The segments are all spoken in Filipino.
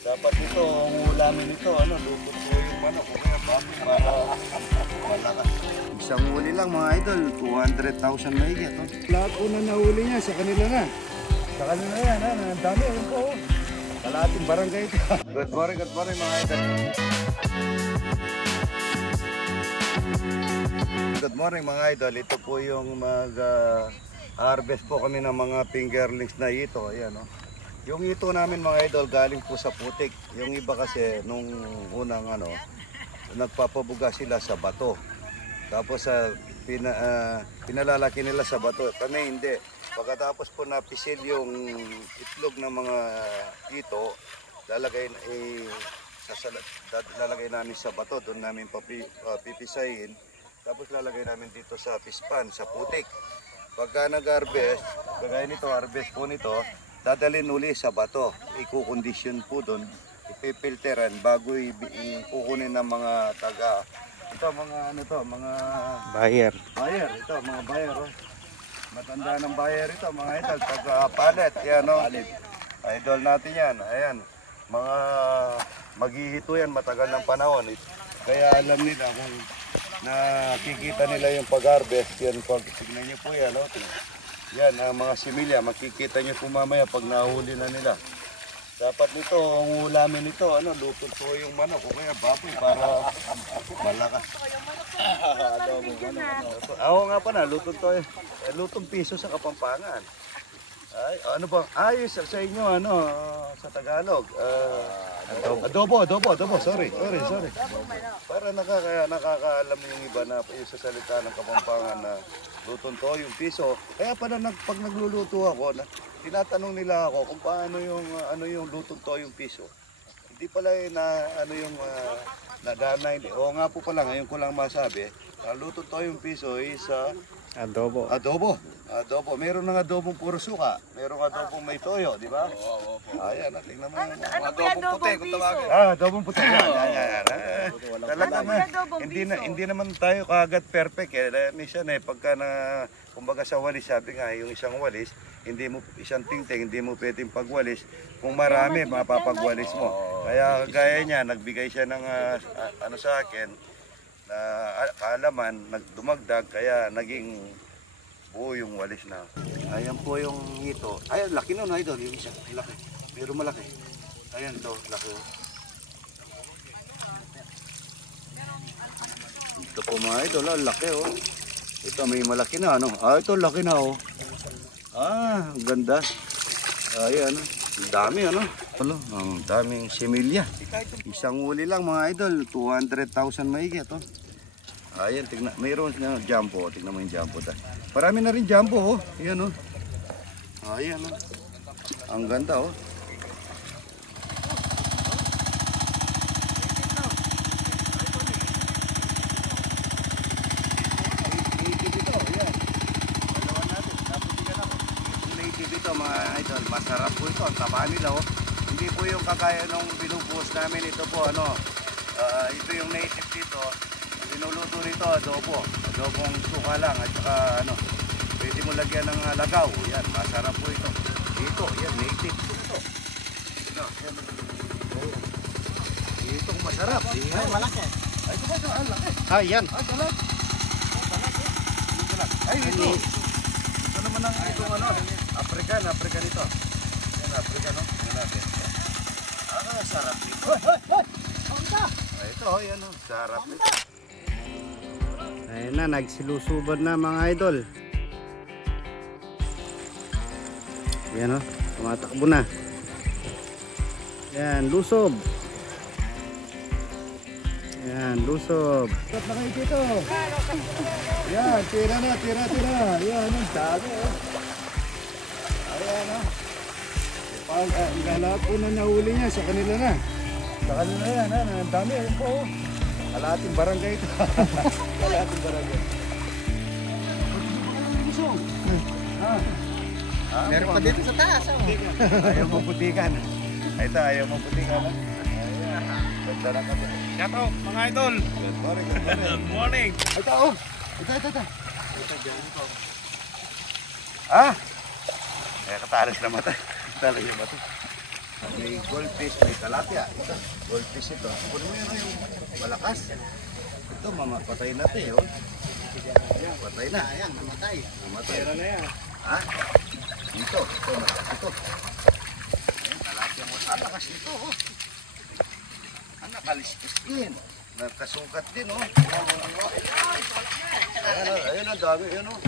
Dapat ito, ang ulamin ito, lupot po yung manok. Kaya bakit para malakas. Isang huli lang mga idol, 200,000 na higit. Lahat po na nahuli niya, sa kanila na. Sa kanila yan, ang dami, ayun po. Kalahating barangay ito. Good morning mga idol. Good morning mga idol, ito po yung mag-harvest po kami ng mga fingerlings na ito. Ayan, yung ito namin mga idol galing po sa putik. Yung iba kasi nung unang nagpapabuga sila sa bato. Tapos pinalalaki nila sa bato. Kami hindi. Pagkatapos po napisil yung itlog ng mga ito, lalagay namin sa bato. Doon namin pipisahin. Tapos lalagay namin dito sa pispan, sa putik. Pagka nag-harvest, kagaya nito, harvest po nito, dadalhin uli sa bato. Ikukondisyon po doon, ipipilteran bago ikukunin ng mga taga. Ito mga buyer. Ito mga buyer. Matanda ng buyer ito, mga idol, taga-palet. Yan idol natin yan. Ayan, mga maghihito yan matagal ng panahon. Kaya alam nila kung nakikita nila yung pag-harvest. Yan, tignan nyo po yan. Yan, ang mga similya, makikita nyo po mamaya pag nahuli na nila. Dapat nito, ang ulamin nito, lupot po yung manok o kaya baboy para malakas. Ako nga pa na, lutong to, lutong piso sa Kapampangan. Ay, ano bang ayos sa inyo sa Tagalog? Adobo, sorry. Para nakakaalam yung iba na yung sa salita ng Kapampangan na lutong to yung piso. Kaya pala pag nagluluto ako, tinatanong nila ako kung paano yung lutong to yung piso. Hindi pala yung nadanay. O nga po pala, ngayon ko lang masabi, lutong to yung piso is Adobo. Meron ng adobong puro suka. Merong adobong may toyo, di ba? Oo. Ayan, tingnan mo. Adobong puti, kung tawagin. Adobong puti. Talaga hindi naman tayo kagad perfect eh. Minsan pagka kumbaga sa walis, sabi nga, yung isang walis, isang tingting, hindi mo pwedeng pagwalis. Kung marami, mapapagwalis mo. Kaya gaya niya, nagbigay siya ng sa akin, na kaalaman, nagdumagdag, kaya naging buo yung walis na. Ayan po yung ito. Ayan, laki nun idol, yung isa. Laki. Pero malaki. Ayan to, laki. Ito po mga idol, laki Ito may malaki na ito laki na ang ganda. Ayan ang dami ang daming similya. Isang huli lang mga idol, 200,000 mahigit Ayan, tingnan, mayroon na jumbo, tingnan mo yung jumbo Marami na rin jumbo Ayan Ayan ang ganda mga idol, masarap po ito. Ang taba nila Hindi po yung kagaya nung binubuhos namin. Ito po ito yung native dito. Pinuluto nito adobong suka lang at saka pwede mo lagyan ng lagaw. Yan, masarap po ito. Ito, yan, native po ito. Yan. Ito masarap. Ay, malaki. Ay, ito ba? Laki. Ay, yan. Ay, dalag. Ay, ito. Ito naman ang itong African ito. Yan, African Yan natin. Sarap ito. Ito, yan sarap ito. Ayan na, nagsilusuban na mga idol. Yan tumatakbo na. Yan, lusob. Yan, lusob. Sarap na kayo dito. Yan, tira. Yan, ang dami Ayan lahat po na nahuli niya, sa kanila na. Sa kanila yan, ang dami. Ayun po. Kalahating barangay ito. Kalahating barangay. Meron pa dito sa taas. Ayaw mo putikan. Ayaw mo putikan. Ganda lang kami. Shout out mga idol. Good morning. Ito. Kaya katalas na mata. Talaga ba ito? May goldfish, may tilapia. Ito, goldfish ito. Kung mo yun yung malakas. Ito, mamapatay na ito eh. Oh. Ayan, patay na. Ayan, namatay. Namatay. Pera na yan. Ha? Ito, malakas ito. Ayan, tilapia mo. Lakas nito. Oh. Nakaliskis din. Nakasukat din. Oh. Ayan, ang dami. Ayan, oh.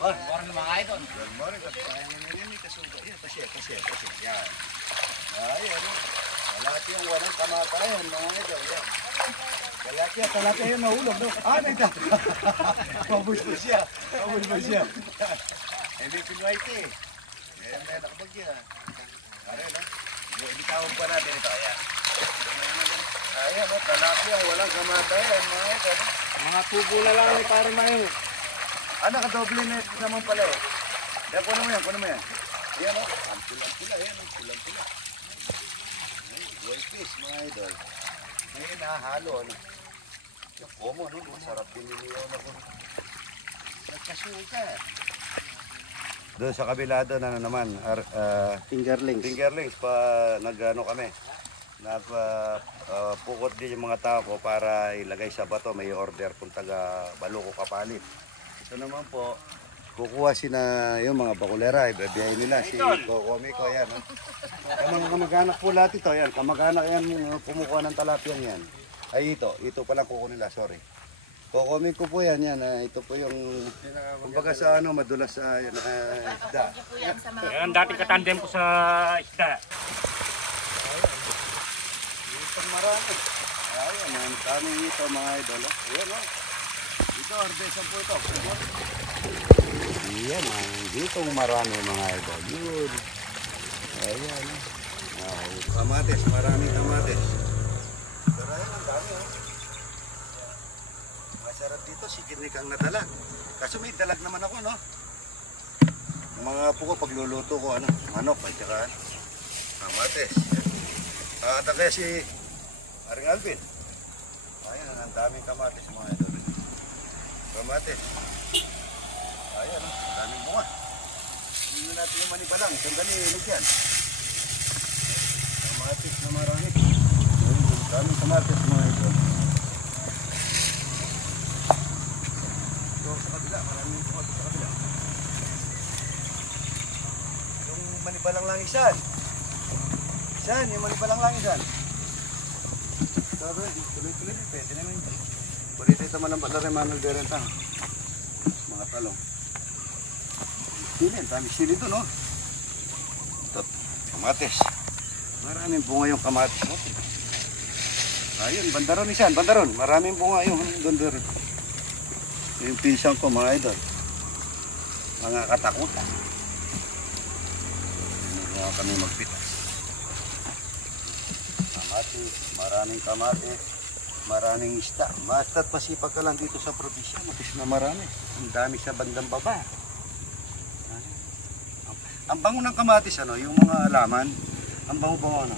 Parang mga idol. Yan. Ayan. Kalati ang walang kamatayan, mga idol. Yan. Kalati yan nahulog. No? Nagda. Pabusbus siya. Hindi pinwait eh. May nakabag yan. Ayan, no? Ibitawag pa natin ito. Ayan. Ayan, no? Kalati ang walang kamatayan, mga idol. Mga tubo na lang ni para mayo. Nakadoble na naman pala eh. Yan, kunin mo yan. Ayan o, ang pulang-pula, ayan o, pulang-pula. Goldfish, mga idol. Ngayon nahahalo, ano. Yung komo, ano, masarap piniliyaw na ko. Nagkasuka. Doon sa kabila doon, ano naman, Fingerlings. fingerlings, pa nag-ano kami. Pukot din yung mga tao ko para ilagay sa bato. May order kung taga Baluco Kapalit. Ito naman po, kukuha sila yung mga bakulera, ibabiyahin nila si Kokomi ko, yan. Yung mga kamag-anak po lahat ito, yan. Kamag-anak yan, kumukuha ng talapian yan. Ay ito pala kuko nila, sorry. Kokomi ko po yan, yan. Ito po yung, kumbaga sa ano, madulas sa isda. Yan, dating katandem ko sa isda. Ito marami. Ayan, ang daming ito mga idol. Ayan o. Ito, harvestan po ito. Ayan, dito marami mga idol. Yun. Ayan. Kamates, maraming kamates. Pero ayan, ang dami o. Masarap dito, si Kinik ang nadala. Kaso may dalag naman ako, no? Ang mga apo ko, pagluluto ko, ano, manok, ay tsaka kamates. At kaya si Aring Alvin. Ayan, ang daming kamates mga idol. Kamates. Ayan, ang daming bunga. Hindi natin yung manibalang. Sandali, ilog yan. Kamates na marami. Ang daming kamates mga idol. Ito sa kabila, maraming kamates sa kabila. Yung manibalang lang isan. Yung manibalang lang isan. Sabi, tuloy-tuloy, pwede naman ito. Pwede ito man ang balar ng Manuel Berentang. Mga talong. Sili, dami sili doon, no? Ito, kamates. Maraming bunga yung kamates. Ayun, bandaron isan, bandaron. Maraming bunga yung bandaron. Yung pinsang ko, mga idol. Mga katakutan. Hindi mga kami magpitas. Kamatis, maraming kamatis. Maraming isda. Basta't pasipag ka lang dito sa probinsya, matis na marami. Ang dami sa bandang baba. Ang bango ng kamatis, ano, yung mga laman, ang bango-bango, ano.